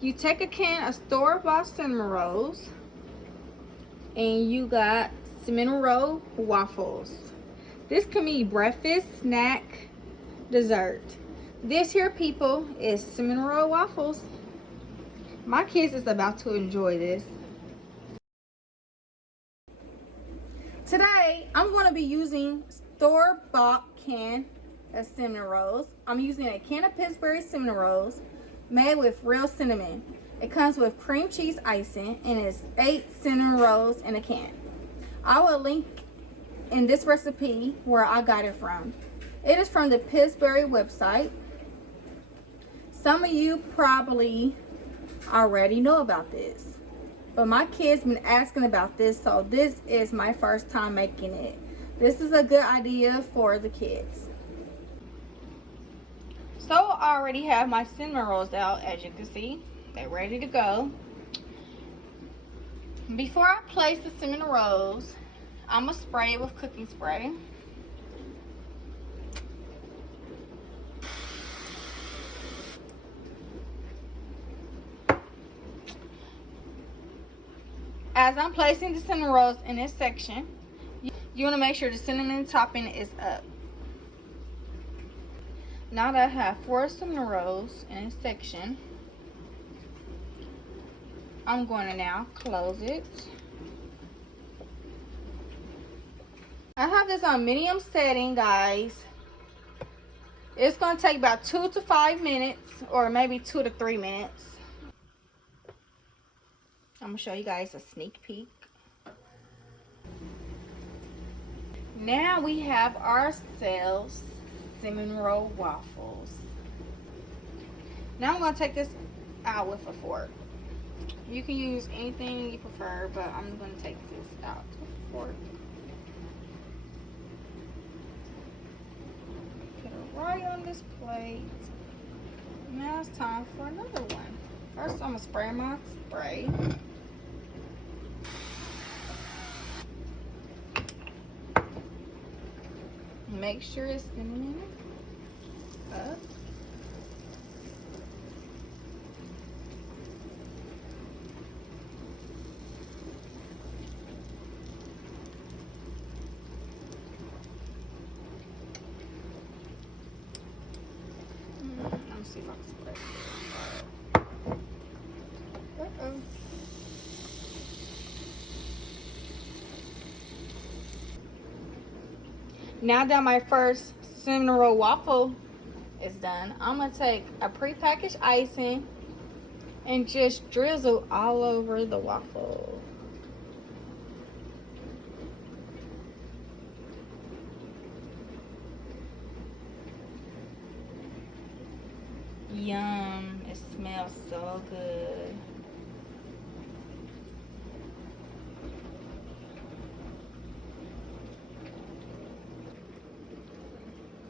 You take a can of store-bought cinnamon rolls, and you got Cinnamon Roll Waffles. This can be breakfast, snack, dessert. This here, people, is Cinnamon Roll Waffles. My kids is about to enjoy this. Today, I'm going to be using store-bought can of cinnamon rolls. I'm using a can of Pillsbury cinnamon rolls made with real cinnamon. It comes with cream cheese icing and it's 8 cinnamon rolls in a can. I will link in this recipe where I got it from. It is from the Pillsbury website. Some of you probably already know about this, but my kids been asking about this, so this is my first time making it. This is a good idea for the kids. So I already have my cinnamon rolls out, as you can see. They're ready to go. Before I place the cinnamon rolls, I'm going to spray it with cooking spray. As I'm placing the cinnamon rolls in this section, you want to make sure the cinnamon topping is up. Now that I have 4 cinnamon rolls in this section, I'm going to now close it. I have this on medium setting, guys. It's going to take about 2 to 5 minutes, or maybe 2 to 3 minutes. I'm going to show you guys a sneak peek. Now we have ourselves cinnamon roll waffles. Now I'm going to take this out with a fork. You can use anything you prefer, but I'm going to take this out with a fork. Put it right on this plate. Now it's time for another one. First, I'm going to spray my spray. Make sure it's cinnamon up. Let me see if I can spray. Uh-oh. Now that my first cinnamon roll waffle is done, I'm going to take a prepackaged icing and just drizzle all over the waffle. Yum, it smells so good.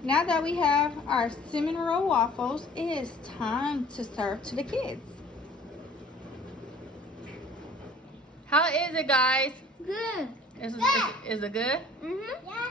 Now that we have our cinnamon roll waffles, it is time to serve to the kids. How is it, guys? Good. Is it good? Yeah.